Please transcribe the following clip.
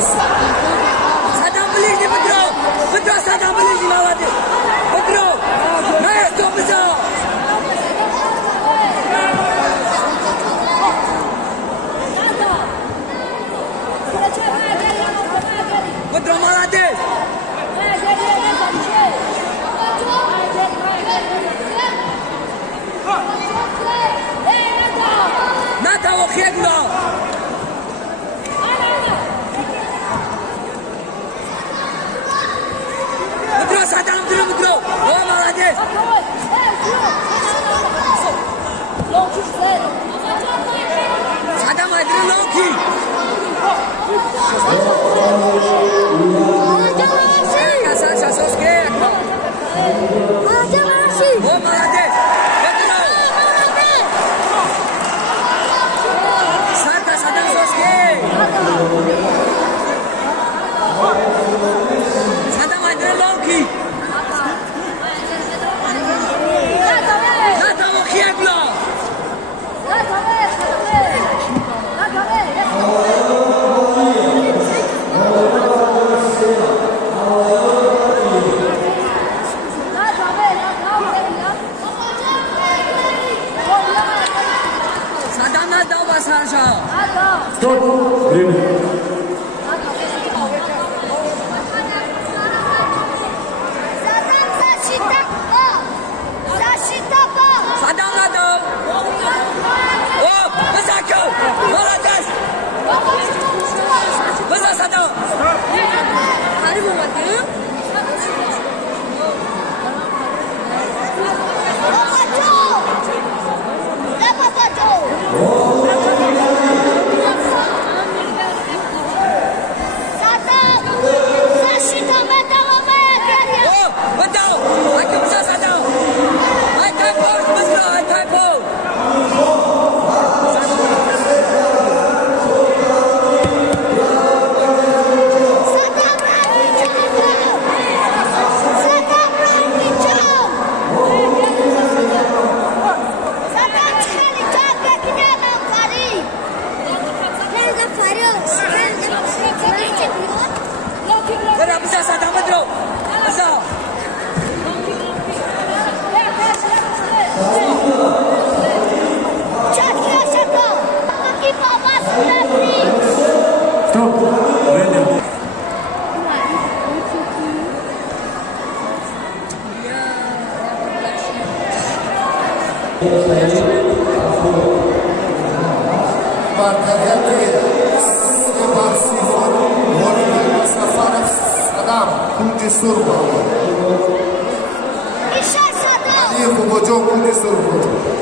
Sadam ближний, Петров! Петров, Sadam ближний, молодец! Петров! На это Петров! Петров, молодец! Надо охегно! Петров, Sadam, Петров! О, молодец! Sadam, один локи! Саша, соски! О, молодец! Петров! Sadam, соски! Sadam, один локи! Надо охегно! Sadam nas dał Sasha. Stop. Sadam nas dał. O, wysoko. Молодец. Wysoko Sadam. Besar Sadam Petrov. Besar. Stop. Ready. Sadam, punti surbo. Ali cu Bojong punti surbo.